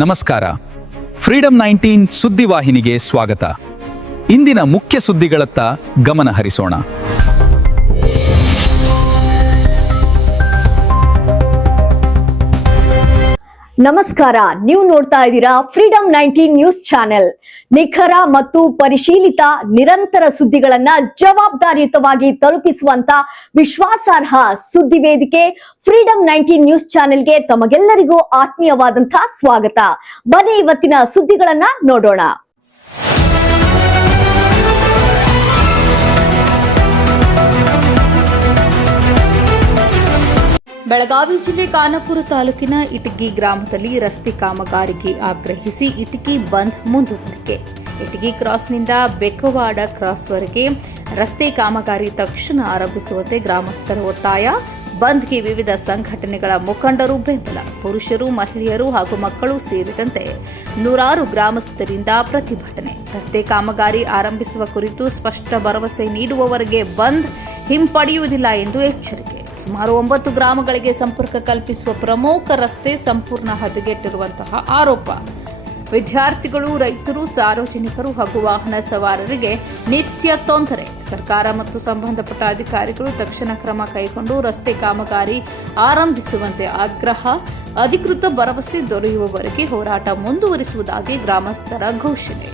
ನಮಸ್ಕಾರ. ಫ್ರೀಡಂ 19 ಸುದ್ದಿವಾಹಿನಿಗೆ ಸ್ವಾಗತ. ಇಂದಿನ ಮುಖ್ಯ ಸುದ್ದಿಗಳತ್ತ ಗಮನ ಹರಿಸೋಣ. ನಮಸ್ಕಾರ, ನೀವು ನೋಡ್ತಾ ಇದ್ದೀರಾ ಫ್ರೀಡಂ 19 ನ್ಯೂಸ್ ಚಾನೆಲ್. ನಿಖರ ಮತ್ತು ಪರಿಶೀಲಿತ ನಿರಂತರ ಸುದ್ದಿಗಳನ್ನ ಜವಾಬ್ದಾರಿಯುತವಾಗಿ ತಲುಪಿಸುವಂತ ವಿಶ್ವಾಸಾರ್ಹ ಸುದ್ದಿ ವೇದಿಕೆ ಫ್ರೀಡಂ 19 ನ್ಯೂಸ್ ಚಾನೆಲ್ಗೆ ತಮಗೆಲ್ಲರಿಗೂ ಆತ್ಮೀಯವಾದಂತಹ ಸ್ವಾಗತ. ಬನ್ನಿ ಇವತ್ತಿನ ಸುದ್ದಿಗಳನ್ನ ನೋಡೋಣ. ಬೆಳಗಾವಿ ಜಿಲ್ಲೆ ಖಾನಾಪುರ ತಾಲೂಕಿನ ಇಟಗಿ ಗ್ರಾಮದಲ್ಲಿ ರಸ್ತೆ ಕಾಮಗಾರಿಗೆ ಆಗ್ರಹಿಸಿ ಇಟಗಿ ಬಂದ್ ಮುಂದುವರಿಕೆ. ಇಟಗಿ ಕ್ರಾಸ್ನಿಂದ ಬೆಕ್ಕವಾಡ ಕ್ರಾಸ್ವರೆಗೆ ರಸ್ತೆ ಕಾಮಗಾರಿ ತಕ್ಷಣ ಆರಂಭಿಸುವಂತೆ ಗ್ರಾಮಸ್ಥರ ಒತ್ತಾಯ. ಬಂದ್ಗೆ ವಿವಿಧ ಸಂಘಟನೆಗಳ ಮುಖಂಡರು ಬೆಂಬಲ. ಪುರುಷರು, ಮಹಿಳೆಯರು ಹಾಗೂ ಮಕ್ಕಳು ಸೇರಿದಂತೆ ನೂರಾರು ಗ್ರಾಮಸ್ಥರಿಂದ ಪ್ರತಿಭಟನೆ. ರಸ್ತೆ ಕಾಮಗಾರಿ ಆರಂಭಿಸುವ ಕುರಿತು ಸ್ಪಷ್ಟ ಭರವಸೆ ನೀಡುವವರೆಗೆ ಬಂದ್ ಹಿಂಪಡೆಯುವುದಿಲ್ಲ ಎಂದು ಎಚ್ಚರಿಕೆ. ಸುಮಾರು 9 ಗ್ರಾಮಗಳಿಗೆ ಸಂಪರ್ಕ ಕಲ್ಪಿಸುವ ಪ್ರಮುಖ ರಸ್ತೆ ಸಂಪೂರ್ಣ ಹದಗೆಟ್ಟಿರುವಂತಹ ಆರೋಪ. ವಿದ್ಯಾರ್ಥಿಗಳು, ರೈತರು, ಸಾರ್ವಜನಿಕರು ಹಾಗೂ ವಾಹನ ಸವಾರರಿಗೆ ನಿತ್ಯ ತೊಂದರೆ. ಸರ್ಕಾರ ಮತ್ತು ಸಂಬಂಧಪಟ್ಟ ಅಧಿಕಾರಿಗಳು ತಕ್ಷಣ ಕ್ರಮ ಕೈಗೊಂಡು ರಸ್ತೆ ಕಾಮಗಾರಿ ಆರಂಭಿಸುವಂತೆ ಆಗ್ರಹ. ಅಧಿಕೃತ ಭರವಸೆ ದೊರೆಯುವವರೆಗೆ ಹೋರಾಟ ಮುಂದುವರಿಸುವುದಾಗಿ ಗ್ರಾಮಸ್ಥರ ಘೋಷಣೆ.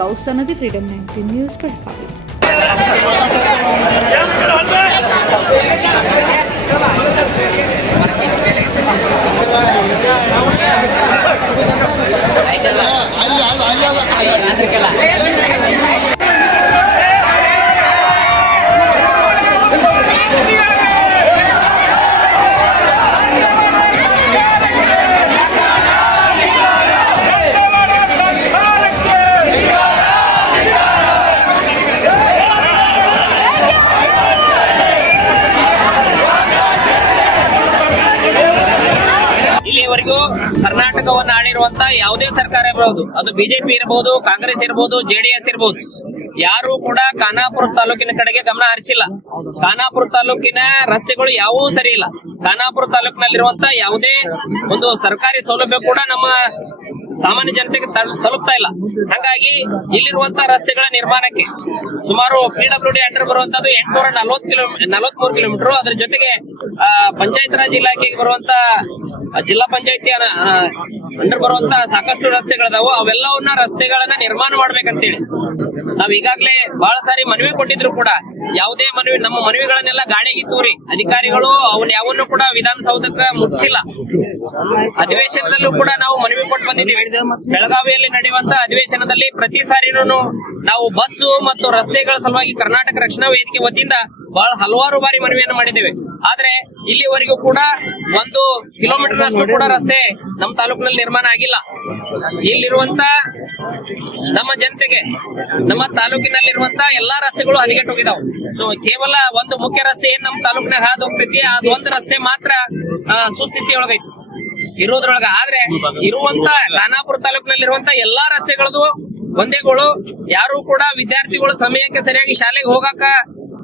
ಗೌಸನದಿ, ಫ್ರೀಡಂ 19 ನ್ಯೂಸ್, ಬೆಳಗಾವಿ. ಇಲ್ಲಿವರೆಗೂ ಕರ್ನಾಟಕವನ್ನು ಆಳಿರುವಂತ ಯಾವುದೇ ಸರ್ಕಾರ ಇರಬಹುದು, ಅದು ಬಿಜೆಪಿ ಇರಬಹುದು, ಕಾಂಗ್ರೆಸ್ ಇರಬಹುದು, ಜೆಡಿಎಸ್ ಇರಬಹುದು, ಯಾರು ಕೂಡ ಖಾನಾಪುರ ತಾಲೂಕಿನ ಕಡೆಗೆ ಗಮನ ಹರಿಸಿಲ್ಲ. ಖಾನಾಪುರ ತಾಲೂಕಿನ ರಸ್ತೆಗಳು ಯಾವೂ ಸರಿ ಇಲ್ಲ. ಖಾನಾಪುರ ತಾಲೂಕಿನಲ್ಲಿರುವಂತ ಯಾವುದೇ ಒಂದು ಸರ್ಕಾರಿ ಸೌಲಭ್ಯ ಕೂಡ ನಮ್ಮ ಸಾಮಾನ್ಯ ಜನತೆಗೆ ತಲುಪ್ತಾ ಇಲ್ಲ. ಹಾಗಾಗಿ ಇಲ್ಲಿರುವಂತಹ ರಸ್ತೆಗಳ ನಿರ್ಮಾಣಕ್ಕೆ ಸುಮಾರು PWD ಅಂಡರ್ ಬರುವಂತದ್ದು 843 ಕಿಲೋಮೀಟರ್. ಅದ್ರ ಜೊತೆಗೆ ಪಂಚಾಯತ್ ರಾಜ್ ಇಲಾಖೆಗೆ ಬರುವಂತ ಜಿಲ್ಲಾ ಪಂಚಾಯತಿ ಅಂಡರ್ ಬರುವಂತ ಸಾಕಷ್ಟು ರಸ್ತೆಗಳಿದಾವು. ಅವೆಲ್ಲವನ್ನ ರಸ್ತೆಗಳನ್ನ ನಿರ್ಮಾಣ ಮಾಡ್ಬೇಕಂತೇಳಿ ನಾವ್ ಈಗಾಗಲೇ ಬಹಳ ಸಾರಿ ಮನವಿ ಕೊಟ್ಟಿದ್ರು ಕೂಡ ಯಾವುದೇ ಮನವಿ, ನಮ್ಮ ಮನವಿಗಳನ್ನೆಲ್ಲ ಗಾಳಿಗೆ ತೂರಿ ಅಧಿಕಾರಿಗಳು ಅವನ್ನ ಯಾವನ್ನೂ ಕೂಡ ವಿಧಾನಸೌಧಕ್ಕೆ ಮುಟ್ಟಿಸಿಲ್ಲ. ಅಧಿವೇಶನದಲ್ಲೂ ಕೂಡ ನಾವು ಮನವಿ ಕೊಟ್ಟು ಬಂದಿದ್ದೀವಿ. ಬೆಳಗಾವಿಯಲ್ಲಿ ನಡೆಯುವಂತ ಅಧಿವೇಶನದಲ್ಲಿ ಪ್ರತಿ ಸಾರಿನೂ ನಾವು ಬಸ್ಸು ಮತ್ತು ರಸ್ತೆಗಳ ಸಲುವಾಗಿ ಕರ್ನಾಟಕ ರಕ್ಷಣಾ ವೇದಿಕೆ ವತಿಯಿಂದ ಹಲವಾರು ಬಾರಿ ಮನವಿಯನ್ನು ಮಾಡಿದ್ದೇವೆ. ಆದ್ರೆ ಇಲ್ಲಿವರೆಗೂ ಕೂಡ 1 ಕಿಲೋಮೀಟರ್ ಅಷ್ಟು ಕೂಡ ರಸ್ತೆ ನಮ್ಮ ತಾಲೂಕಿನಲ್ಲಿ ನಿರ್ಮಾಣ ಆಗಿಲ್ಲ. ಇಲ್ಲಿರುವಂತ ನಮ್ಮ ಜನತೆಗೆ ನಮ್ಮ ತಾಲೂಕಿನಲ್ಲಿರುವಂತ ಎಲ್ಲಾ ರಸ್ತೆಗಳು ಹದಗೆಟ್ಟು ಹೋಗಿದಾವೆ. ಸೊ ಕೇವಲ ಒಂದು ಮುಖ್ಯ ರಸ್ತೆ ಏನ್ ನಮ್ಮ ತಾಲೂಕಿನಾಗ ಹಾದು ಹೋಗ್ತೈತಿ, ಅದು ಒಂದು ರಸ್ತೆ ಮಾತ್ರ ಸುಸ್ಥಿತಿ ಒಳಗೈತಿ ಇರೋದ್ರೊಳಗ. ಆದ್ರೆ ಇರುವಂತ ಖಾನಾಪುರ ತಾಲೂಕಿನಲ್ಲಿರುವಂತ ಎಲ್ಲಾ ರಸ್ತೆಗಳದು ಒಂದೇಗಳು. ಯಾರು ಕೂಡ ವಿದ್ಯಾರ್ಥಿಗಳು ಸಮಯಕ್ಕೆ ಸರಿಯಾಗಿ ಶಾಲೆಗೆ ಹೋಗಾಕ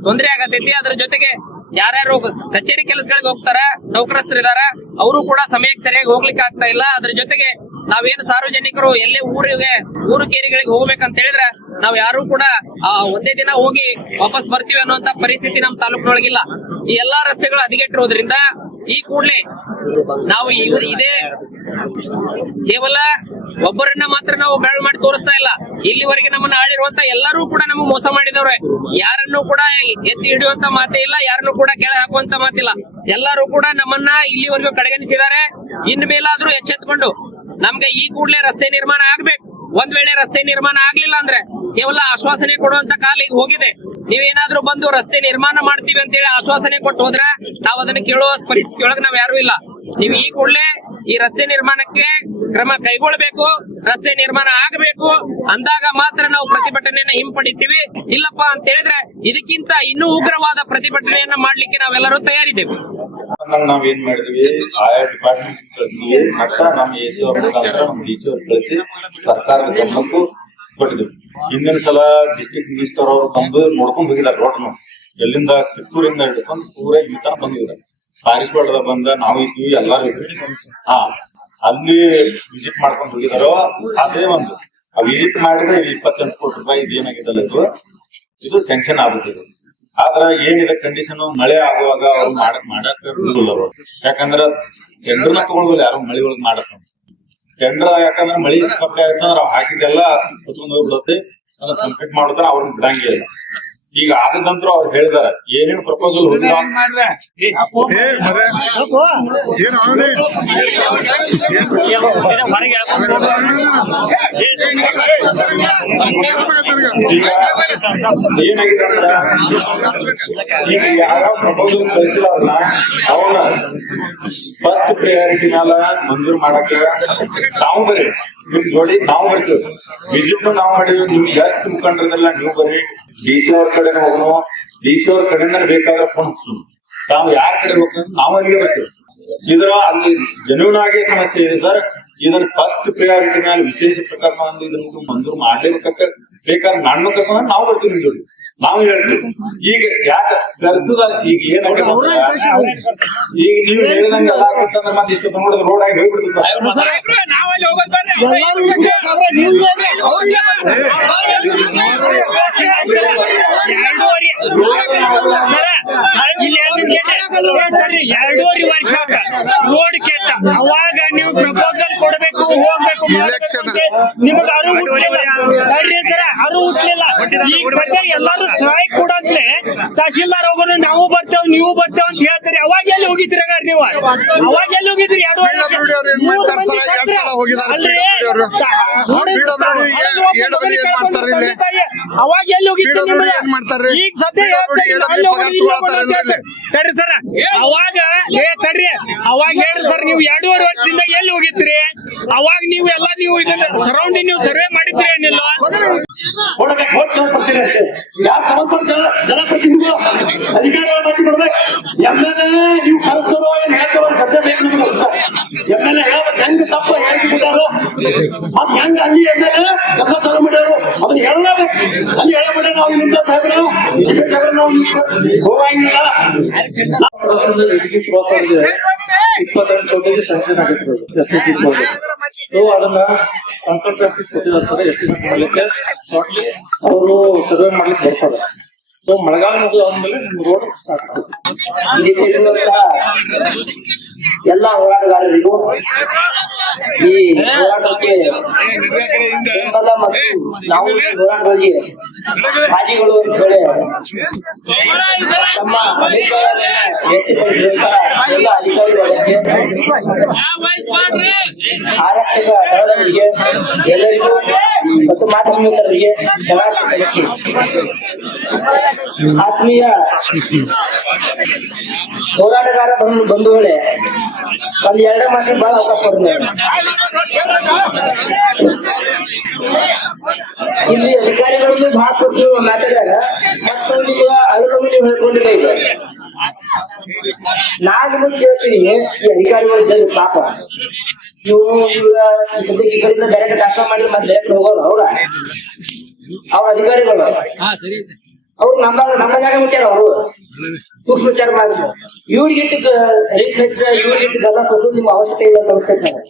ತೊಂದರೆ ಆಗತೈತಿ. ಅದ್ರ ಜೊತೆಗೆ ಯಾರ್ಯಾರು ಕಚೇರಿ ಕೆಲಸಗಳಿಗೆ ಹೋಗ್ತಾರ, ನೌಕರಸ್ಥರಿದಾರ, ಅವರು ಕೂಡ ಸಮಯಕ್ಕೆ ಸರಿಯಾಗಿ ಹೋಗ್ಲಿಕ್ಕೆ ಆಗ್ತಾ ಇಲ್ಲ. ಅದ್ರ ಜೊತೆಗೆ ನಾವೇನು ಸಾರ್ವಜನಿಕರು ಎಲ್ಲೇ ಊರು ಕೇರಿಗಳಿಗೆ ಹೋಗ್ಬೇಕಂತ ಹೇಳಿದ್ರೆ ನಾವ್ ಯಾರು ಕೂಡ ಒಂದೇ ದಿನ ಹೋಗಿ ವಾಪಸ್ ಬರ್ತೀವಿ ಅನ್ನುವಂತ ಪರಿಸ್ಥಿತಿ ನಮ್ಮ ತಾಲೂಕಿನೊಳಗಿಲ್ಲ. ಈ ಎಲ್ಲಾ ರಸ್ತೆಗಳು ಹದಗೆಟ್ಟಿರೋದ್ರಿಂದ ಈ ಕೂಡಲೇ ನಾವು ಇದೇ ಕೇವಲ ಒಬ್ಬರನ್ನ ಮಾತ್ರ ನಾವು ಬೆರಳು ಮಾಡಿ ತೋರಿಸ್ತಾ ಇಲ್ಲ. ಇಲ್ಲಿವರೆಗೆ ನಮ್ಮನ್ನ ಆಳಿರುವಂತ ಎಲ್ಲರೂ ಕೂಡ ನಮಗೆ ಮೋಸ ಮಾಡಿದವ್ರೆ. ಯಾರನ್ನು ಕೂಡ ಎತ್ತಿ ಹಿಡಿಯುವಂತ ಮಾತೇ ಇಲ್ಲ, ಯಾರನ್ನು ಕೂಡ ಕೆಳಗೆ ಹಾಕುವಂತ ಮಾತಿಲ್ಲ. ಎಲ್ಲರೂ ಕೂಡ ನಮ್ಮನ್ನ ಇಲ್ಲಿವರೆಗೂ ಕಡೆಗಣಿಸಿದ್ದಾರೆ. ಇನ್ ಮೇಲಾದ್ರೂ ಎಚ್ಚೆತ್ಕೊಂಡು ನಮ್ಗೆ ಈ ಕೂಡಲೇ ರಸ್ತೆ ನಿರ್ಮಾಣ ಆಗ್ಬೇಕು. ಒಂದ್ ವೇಳೆ ರಸ್ತೆ ನಿರ್ಮಾಣ ಆಗ್ಲಿಲ್ಲ ಅಂದ್ರೆ ಕೇವಲ ಆಶ್ವಾಸನೆ ಕೊಡುವಂತ ಕಾಲ ಈಗ ಹೋಗಿದೆ. ನೀವೇನಾದ್ರೂ ಬಂದು ರಸ್ತೆ ನಿರ್ಮಾಣ ಮಾಡ್ತೀವಿ ಅಂತೇಳಿ ಆಶ್ವಾಸನೆ ಕೊಟ್ಟು ಹೋದ್ರ ನಾವ್ ಅದನ್ನ ಕೇಳುವ ಪರಿಸ್ಥಿತಿ ಒಳಗೆ ನಾವ್ ಯಾರು ಇಲ್ಲ. ನೀವು ಈ ಕೂಡಲೇ ಈ ರಸ್ತೆ ನಿರ್ಮಾಣಕ್ಕೆ ಕ್ರಮ ಕೈಗೊಳ್ಳಬೇಕು. ರಸ್ತೆ ನಿರ್ಮಾಣ ಆಗಬೇಕು ಅಂದಾಗ ಮಾತ್ರ ನಾವು ಪ್ರತಿಭಟನೆಯನ್ನ ಹಿಂಪಡಿತೀವಿ. ಇಲ್ಲಪ್ಪ ಅಂತ ಹೇಳಿದ್ರೆ ಇದಕ್ಕಿಂತ ಇನ್ನೂ ಉಗ್ರವಾದ ಪ್ರತಿಭಟನೆಯನ್ನ ಮಾಡ್ಲಿಕ್ಕೆ ನಾವೆಲ್ಲರೂ ತಯಾರಿದ್ದೇವೆ. ನಾವೇನ್ ಮಾಡಿದ್ವಿ, ಆಯಾ ಡಿಪಾರ್ಟ್ಮೆಂಟ್ ಕಳಿಸಿದ್ವಿ. ಮತ್ತ ನಮ್ಮ AC ಅವ್ರ ಮುಖಾಂತರ ನಮ್ಮ DC ಅವ್ರು ಕಳಿಸಿ ಸರ್ಕಾರದ ಗಮನಕ್ಕೂ ಕೊಟ್ಟಿದ್ವಿ. ಹಿಂದಿನ ಸಲ ಡಿಸ್ಟ್ರಿಕ್ಟ್ ಮಿನಿಸ್ಟರ್ ಅವರು ಬಂದು ನೋಡ್ಕೊಂಡ್ ಹೋಗಿದ್ದಾರೆ ರೋಡ್ನು. ಎಲ್ಲಿಂದ ಕಿತ್ತೂರಿಂದ ಹಿಡ್ಕೊಂಡು ಪೂರ ಇಲ್ಲಿ ತನಕ ಬಂದಿದ್ದಾರೆ. ಸಾರಿಸ್ವಾಡದ ಬಂದ ನಾವು ಇದ್ವಿ, ಎಲ್ಲಾರು ಇದ್ವಿ. ಅಲ್ಲಿ ವಿಸಿಟ್ ಮಾಡ್ಕೊಂಡು ಹೋಗಿದಾರೋ ಅದೇ ಒಂದು ವಿಸಿಟ್ ಮಾಡಿದ್ರೆ 28 ಕೋಟಿ ರೂಪಾಯಿ ಇದೇನಾಗಿದ್ದಲ್ಲ ಇದು ಸ್ಯಾಂಕ್ಷನ್ ಆಗುತ್ತದೆ. ಆದ್ರ ಏನಿದೆ ಕಂಡೀಷನ್ ಮಳೆ ಆಗುವಾಗ ಅವ್ರು ಮಾಡಕ್ ಬಿಡುದಿಲ್ಲ ಅವರು. ಯಾಕಂದ್ರ ಟೆಂಡರ್ನ ತಗೊಳ್ಬೋದು ಯಾರು ಮಳಿ ಒಳಗ್ ಮಾಡಕ್ ಟೆಂಡರ್. ಯಾಕಂದ್ರೆ ಮಳಿ ಕಪ್ಪೆ ಆಯ್ತಂದ್ರ ಅವ್ರು ಹಾಕಿದ್ದೆಲ್ಲ ಹೊತ್ಕೊಂಡ್ ಹೋಗ್ಬಿಡತ್ತೆ, ಅದನ್ನ ಕಂಪ್ಲೀಟ್ ಮಾಡಿದ್ರೆ ಅವ್ರನ್ನ ಬಿಡಂಗೇ ಇಲ್ಲ. ಈಗ ಆದಂತರೂ ಅವ್ರು ಹೇಳಿದಾರೆ ಏನೇನು ಪ್ರಪೋಸಲ್ ಹೋಗಿಲ್ಲ ಏನಾಗಿದೆ ಅಂದ್ರೆ ಈಗ ಯಾವ್ಯಾವ ಪ್ರಪೋಸಲ್ ಕಳಿಸಿಲ್ಲ ಅವ್ರನ್ನ ಫಸ್ಟ್ ಪ್ರಿಯಾರಿಟಿ ಮ್ಯಾಲ ಮಂಜೂರು ಮಾಡಕ್ಕೆ ನಾವು ಬರ್ರಿ, ನಿಮ್ ಜೋಡಿ ನಾವು ಬರ್ತೀವಿ. ವಿಸಿಟ್ ನಾವು ಮಾಡಿವಿ, ನಿಮ್ಗೆ ಎಷ್ಟು ಮುಖಂಡರದೆಲ್ಲ ನೀವು ಬರ್ರಿ. DC ಅವ್ರ ಕಡೆ ಹೋಗೋಣ, DC ಅವ್ರ ಕಡೆಯಿಂದ ಬೇಕಾದ್ರೆ ಫೋನ್ ಹಚ್ಚೋಣ. ನಾವು ಯಾರ ಕಡೆ ಹೋಗ್ತೀವಿ ನಾವು ಅಲ್ಲಿಗೆ ಬರ್ತೀವಿ. ಇದರ ಅಲ್ಲಿ ಜೆನ್ಯೂನ್ ಆಗಿ ಸಮಸ್ಯೆ ಇದೆ ಸರ್. ಇದನ್ನ ಫಸ್ಟ್ ಪ್ರಿಯಾರಿಟಿ ಮೇಲೆ ವಿಶೇಷ ಪ್ರಕರಣ ಒಂದು ಇದನ್ನ ಮಂಜೂರು ಮಾಡ್ಲೇಬೇಕಂತ ಬೇಕಾದ್ರೆ ನನ್ನ ಕರ್ಕೊಂಡ್ ನಾವು ಬರ್ತೀವಿ ನಿಮ್ ಜೋಡಿ, ನಾವು ಹೇಳ್ತೀವಿ. ಈಗ ಯಾಕೆ ಕರ್ಸುದ ಈಗ ಏನಾಗಿದೆ ಈಗ ನೀವು ಹೇಳಿದಂಗೆ ಎಲ್ಲ ಆಗತ್ತಂದ್ರೆ ಮತ್ತೆ ಇಷ್ಟು ತಗೊಂಡ್ರೆ ರೋಡ್ ಆಗಿ ಹೋಗ್ಬಿಡ್ತೀವಿ. ಎರಡೂವರೆ ವರ್ಷ ರೋಡ್ ಕೆಟ್ಟ, ಅವಾಗ ನೀವು ಪ್ರಪೋಸಲ್ ಕೊಡ್ಬೇಕು, ಹೋಗ್ಬೇಕು, ನಿಮಗ ಅರಿವು ಹುಟ್ಟಲಿಲ್ಲ ಸರ, ಅರಿವು ಹುಟ್ಟಲಿಲ್ಲ. ಈಗ ಸದ್ಯ ಎಲ್ಲಾರು ಸ್ಟ್ರೈಕ್ ಕೊಡಂತ್ಲೆ ತಹಶೀಲ್ದಾರ್ ಹೋಗೋಣ, ನಾವು ಬರ್ತೇವ್ ನೀವು ಬರ್ತೇವ್ ಅಂತ ಹೇಳ್ತೀರಿ. ಅವಾಗ ಎಲ್ಲಿ ಹೋಗಿದ್ರಿ ನೀವು? ಅವಾಗ ಎಲ್ಲಿ ಹೋಗಿದ್ರಿ? 2 ವರ್ಷ ಅವಾಗ ಎಲ್ಲಿ ಹೋಗಿದ್ರಿ? ಈಗ ಸದ್ಯ ತಡ್ರಿ ಸರ್, ಅವಾಗ ತಡ್ರಿ, ಅವಾಗ ಹೇಳ್ರಿ ಸರ್, ನೀವು 2.5 ವರ್ಷದಿಂದ ಎಲ್ಲಿ ಹೋಗಿದ್ರಿ? ಅವಾಗ ನೀವು ಎಲ್ಲ ನೀವು ಇದನ್ನ ಸರೌಂಡಿಂಗ್ ನೀವು ಸರ್ವೆ ಮಾಡಿದ್ರಿ ಏನಿಲ್ಲ? ಯಾವ ಸಂಬಂಧಪಟ್ಟ ಜನಪ್ರತಿನಿಧಿಗಳು ಅಧಿಕಾರಿಗಳ ಬಗ್ಗೆ ಕೊಡ್ಬೇಕು. MLA ನೀವು ಕರೆಸೋರು ಹೇಳ್ತಾರೋ ಸದ್ಯ ಬೇಕು ನಿಮ್ಗೆ. MLA ಹೇಳ್ಬೇಕು ಹೆಂಗ್ ತಪ್ಪ ಹೇಳ್ತಿದ್ದಾರೋ ಅದ್ ಹೆಂಗ್ ಅಲ್ಲಿ MLA ಕೆಲಸ ತಗೊಂಡ್ಬಿಡೋರು ಅದನ್ನ ಹೇಳಬೇಕು. ಅಲ್ಲಿ ಹೇಳ್ಬಿಟ್ರೆ ನಾವು ಇಲ್ಲಿಂದ ಸಾಹೇಬ್ರ ನಾವು ಹೋಗಂಗಿಲ್ಲ. 28 ಕೋಟಿಗೆ ಸ್ಯಾಂಕ್ಷನ್ ಆಗಿರ್ಬೋದು ಸೊ ಅದನ್ನ ಕನ್ಸಲ್ಟೆನ್ಸಿ ಕೊಟ್ಟಿರ್ತಾರೆ ಎಸ್ಟಿಮೇಟ್ ಮಾಡ್ಲಿಕ್ಕೆ ಶಾರ್ಟ್ಲಿ ಅವರು ಸರ್ವೆ ಮಾಡ್ಲಿಕ್ಕೆ ಬರ್ತಾರೆ. ಸೊ ಮಳೆಗಾಲ ಮುಗಿದ ಆದ್ಮೇಲೆ ನಿಮ್ ರೋಡ್ ಸ್ಟಾರ್ಟ್ ಆಗ್ತದೆ. ಎಲ್ಲ ಹೋರಾಟಗಾರರಿಗೂ ಈ ಹೋರಾಟಕ್ಕೆ ಬೆಂಬಲ ಮತ್ತು ನಾವು ಈ ಹೋರಾಟಗಳಿಗೆ ಹಾದಿಗಳು ಅಂತ ಹೇಳಿ ತಮ್ಮ ಅಭಿಪ್ರಾಯವನ್ನು ವ್ಯಕ್ತಪಡಿಸಿದಂತಹ ಎಲ್ಲ ಅಧಿಕಾರಿಗಳಿಗೆ, ಆರಕ್ಷಕ ದಳದವರಿಗೆ, ಎಲ್ಲರಿಗೂ ಮತ್ತು ಮಾಧ್ಯಮಿಕರಿಗೆ ಆತ್ಮೀಯ ಹೋರಾಟಗಾರ ಬಂಧುಗಳೇ, ಒಂದ್ 2 ಮಾತಿಗೆ ಬಹಳ ಅವಕಾಶ ಕೊಡ್ತಾರೆ. ಇಲ್ಲಿ ಅಧಿಕಾರಿಗಳನ್ನು ಬಹಳ ಕೊಟ್ಟು ಮಾತಾಡಿದಾಗ ಮತ್ತೊಂದು ಅನುಭವ ನೀವು ಹೇಳ್ಕೊಂಡಿಲ್ಲ. ಈಗ ನಾನು ನಿಮಗೆ ಕೇಳ್ತೀನಿ, ಈ ಅಧಿಕಾರಿಗಳು ಪಾಪ ಇವ್ರ ಸದ್ಯಕ್ಕೆ ಈ ಕಡೆಯಿಂದ ಡೈರೆಕ್ಟ್ ಟ್ರಾನ್ಸ್ಫರ್ ಮಾಡಿ ಮತ್ತೆ ಡೈರೆಕ್ಟ್ ಹೋಗೋರು ಅವ್ರ ಅಧಿಕಾರಿಗಳು ಅವ್ರು ನಮ್ಮ ಜಾಗ ಮುಟ್ಟಾರ. ಅವರು ಸೂಕ್ಷ್ಮ ವಿಚಾರ ಮಾಡಿದ್ರು. ಇವ್ರಿಗಿಟ್ಟು ರಿಕ್ವೆಸ್ಟ್ ಇವ್ರಿಗಿಟ್ಟು ಗಮನ ಕೊಟ್ಟು ನಿಮ್ಮ ಅವಶ್ಯಕತೆ ಇಲ್ಲ ಅಂತ ಅನ್ಸ್ತಾರೆ.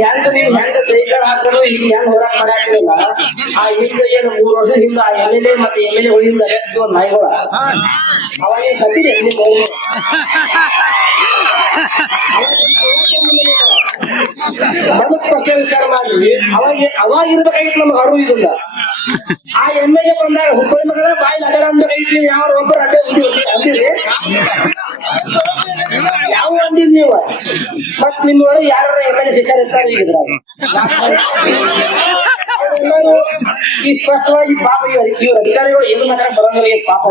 ಹೆಂಗ ನೀವು ಹೆಂಗ ಸೈಕಲ್ ಹಾಕೋದು ಈಗ ಹೆಂಗ್ ಹೋರಾಟ ಮಾಡಾಕಿರಲ್ಲ. ಆ ಹಿಂದೆ ಏನು 3 ವರ್ಷ ಹಿಂದ MLA ಮತ್ತೆ MLA ಉಳಿದ ನಾಯಿಗಳ ಅವಾಗ ಕತ್ತಿದೆ ಮನಕ್ ಪ್ರಶ್ನೆ ವಿಚಾರ ಮಾಡಿ ಅವಾಗ ಇರ್ಬೇಕಾಗಿತ್ತು ನಮ್ಗೆ ಅರಿವು ಇದಲ್ಲ. ಆ MLA ಬಂದಾಗ ಹುಬ್ಬಳ್ಳಿ ಮಗಳ ಬಾಯಿ ಅಡ್ಡ ಅಂದ್ರೈತಿ ಯಾವ ಒಬ್ಬರು ಅಡ್ಡ ಅಂದಿರಿ ಯಾವ ಅಂದಿದ್ ನೀವು. ಮತ್ ನಿಮ್ ಒಳಗೆ ಯಾರು MLA ಶಿಷ್ಯರು ಇರ್ತಾರೆ. ಈಗ ಈ ಸ್ಪಷ್ಟವಾಗಿ ಪಾಪ ಇವ್ರ ಅಧಿಕಾರಿಗಳು ಏನು ಮಾತ್ರ ಬರೋಂಗಿಲ್ಲ ಪಾಪ.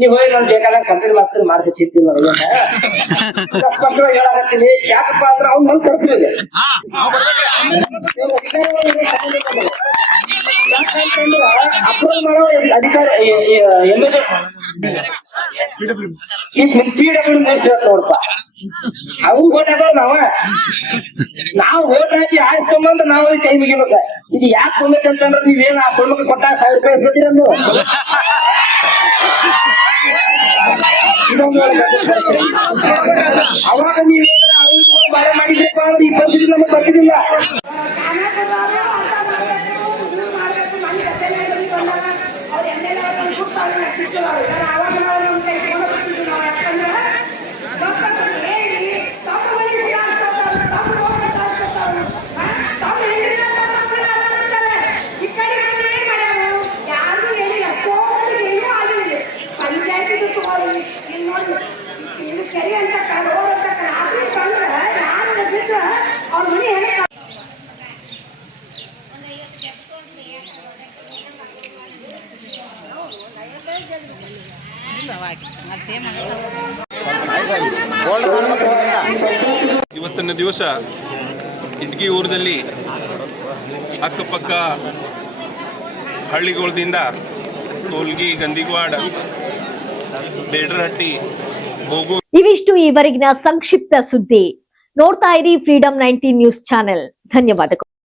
ನೀವ್ ಹೋಗಿ ನಾನು ಬೇಕಾದಾಗ ಕಂಪ್ಲೇಂಟ್ ಮಾಡ್ತೀನಿ ಮಾಡಿಸಿ ಚಿಂತಿಲ್ಲ. ಸ್ಪಷ್ಟವಾಗಿ ಹೇಳಾಕತ್ತೀನಿ. ಯಾಕಪ್ಪ ಅಂದ್ರೆ ಅವ್ನು ನನ್ ಕರ್ಸಿದೆ ಯಾಕಂತಂದ್ರ ಅಪ್ರೂವ್ ಮಾಡೋ ಅಧಿಕಾರಿ MLA ಈಗ ನಿಮ್ PW ಮಿನಿಸ್ಟರ್ ನೋಡಪ್ಪ, ಅವ್ರು ಓಟ್ ಹಾಕೋರು ನಾವು ಓಟ್ ಹಾಕಿ ಸಂಬಂಧ ನಾವು ಕೈ ಮುಗಿಬೇಕ. ಇದು ಯಾಕೆ ಬಂದೈತೆ ಅಂತಂದ್ರೆ ನೀವೇನ್ ಆ ಕುಟುಂಬಕ್ಕೆ ಕೊಟ್ಟ 1000 ರೂಪಾಯಿ ಹೇಳ್ತೀರನ್ನು ಅವಾಗ ನೀವೇನಾದ್ರು ಬಾಳೆ ಮಾಡಿದ್ರಪ್ಪ ಅಂದ್ರೆ ಈ ಪರಿಸ್ಥಿತಿ ನಮಗೆ ಬರ್ತಿದ್ದಿಲ್ಲ. ಇವತ್ತಿನ ದಿವಸ ಇಟ್ಗಿ ಊರಿನಲ್ಲಿ ಅಕ್ಕಪಕ್ಕ ಹಳ್ಳಿಗಳಿಂದ ತೋಲ್ಗಿ, ಗಂದಿಗವಾಡ, ಬೇಡ್ರಹಟ್ಟಿ, ಬೋಗೂರು ಇವಿಷ್ಟು ಈವರೆಗಿನ ಸಂಕ್ಷಿಪ್ತ ಸುದ್ದಿ. ನೋಡ್ತಾ ಇರಿ ಫ್ರೀಡಂ 19 ನ್ಯೂಸ್ ಚಾನೆಲ್. ಧನ್ಯವಾದಗಳು.